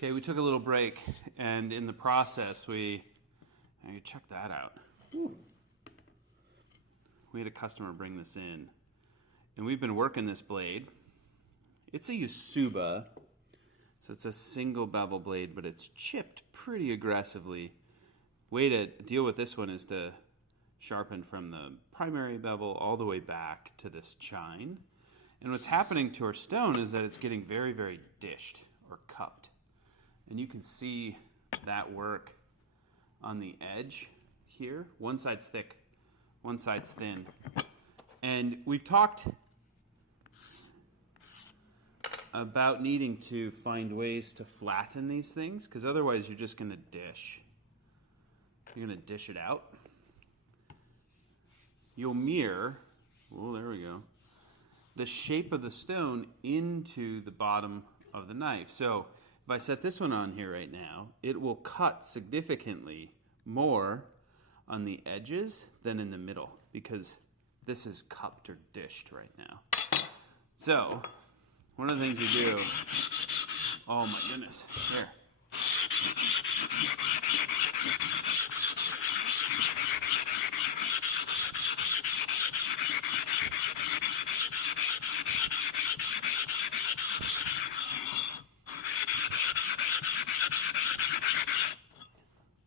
Okay, we took a little break, and in the process, you check that out. We had a customer bring this in, and we've been working this blade. It's a Yasuba, so it's a single bevel blade, but it's chipped pretty aggressively. Way to deal with this one is to sharpen from the primary bevel all the way back to this chine. And what's happening to our stone is that it's getting very, very dished or cupped. And you can see that work on the edge here. One side's thick, one side's thin. And we've talked about needing to find ways to flatten these things, because otherwise you're just going to dish. You're going to dish it out. You'll mirror, oh, there we go, the shape of the stone into the bottom of the knife. So if I set this one on here right now, it will cut significantly more on the edges than in the middle, because this is cupped or dished right now. So one of the things you do, oh my goodness, here.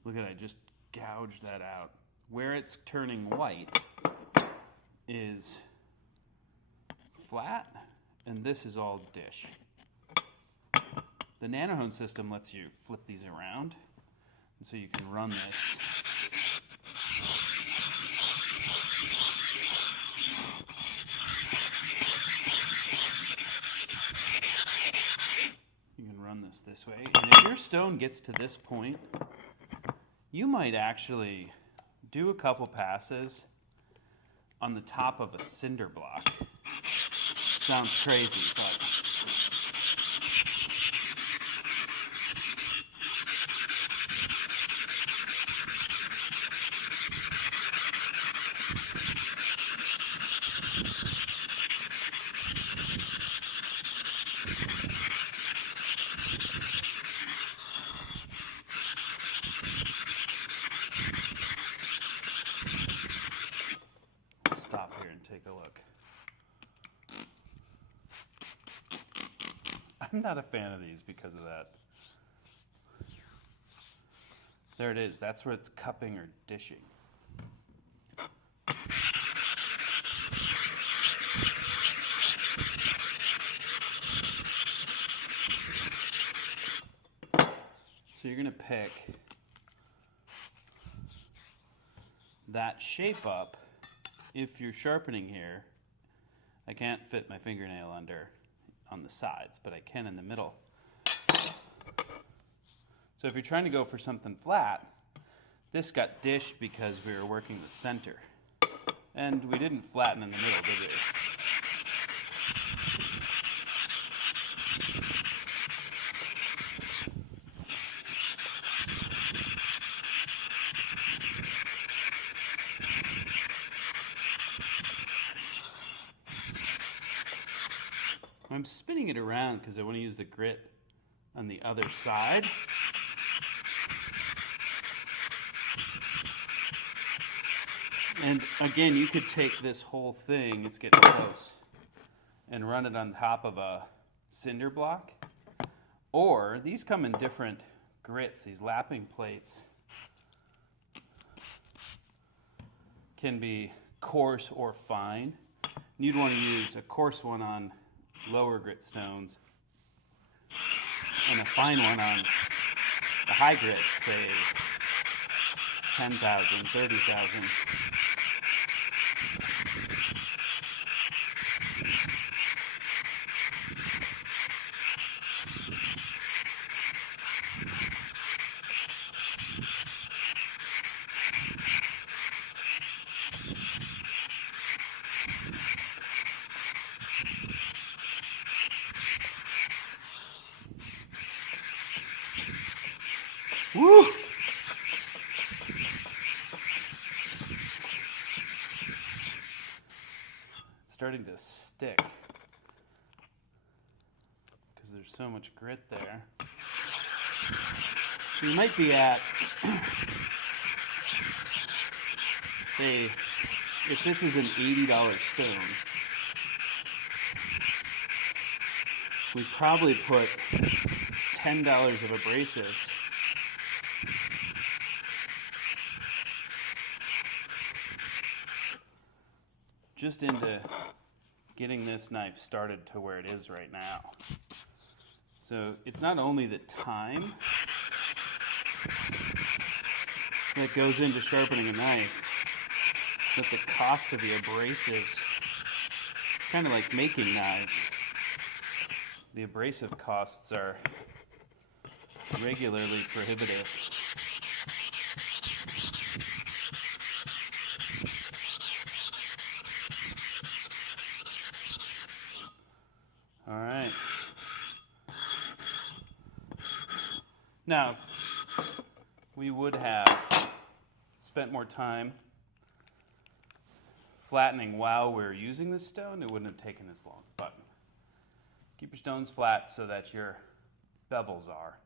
Look at it, I just gouged that out. Where it's turning white is flat, and this is all dish. The Nanohone system lets you flip these around, and so you can run this. You can run this way, and if your stone gets to this point, you might actually do a couple passes on the top of a cinder block. Sounds crazy, but stop here and take a look. I'm not a fan of these because of that. There it is. That's where it's cupping or dishing. So you're going to pick that shape up. If you're sharpening here, I can't fit my fingernail under on the sides, but I can in the middle. So if you're trying to go for something flat, this got dished because we were working the center. And we didn't flatten in the middle, did we? I'm spinning it around because I want to use the grit on the other side. And again, you could take this whole thing, it's getting close, and run it on top of a cinder block. Or these come in different grits, these lapping plates can be coarse or fine. You'd want to use a coarse one on lower grit stones and a fine one on the high grits, say 10,000, 30,000. Woo! It's starting to stick because there's so much grit there. So you might be at, say, if this is an $80 stone, we probably put $10 of abrasives just into getting this knife started to where it is right now. So it's not only the time that goes into sharpening a knife, but the cost of the abrasives, kind of like making knives. The abrasive costs are regularly prohibitive. All right. Now, we would have spent more time flattening while we're using this stone. It wouldn't have taken as long, but keep your stones flat so that your bevels are.